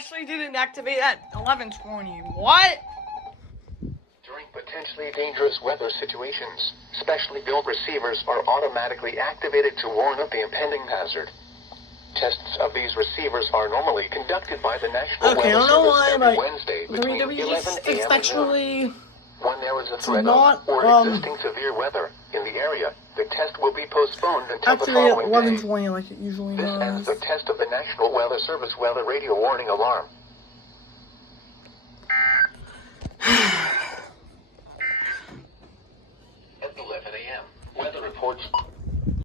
actually didn't activate that 1120. What? During potentially dangerous weather situations, specially built receivers are automatically activated to warn of the impending hazard. Tests of these receivers are normally conducted by the National Okay, I Weather don't know Service why, every but Wednesday between 11 a.m. and noon. actually When there is a threat not, of or existing severe weather in the area, the test will be postponed until the activate at following 1120 day. like it usually This does. ends the test of the National Weather Service weather radio warning alarm. At 11 a.m., weather reports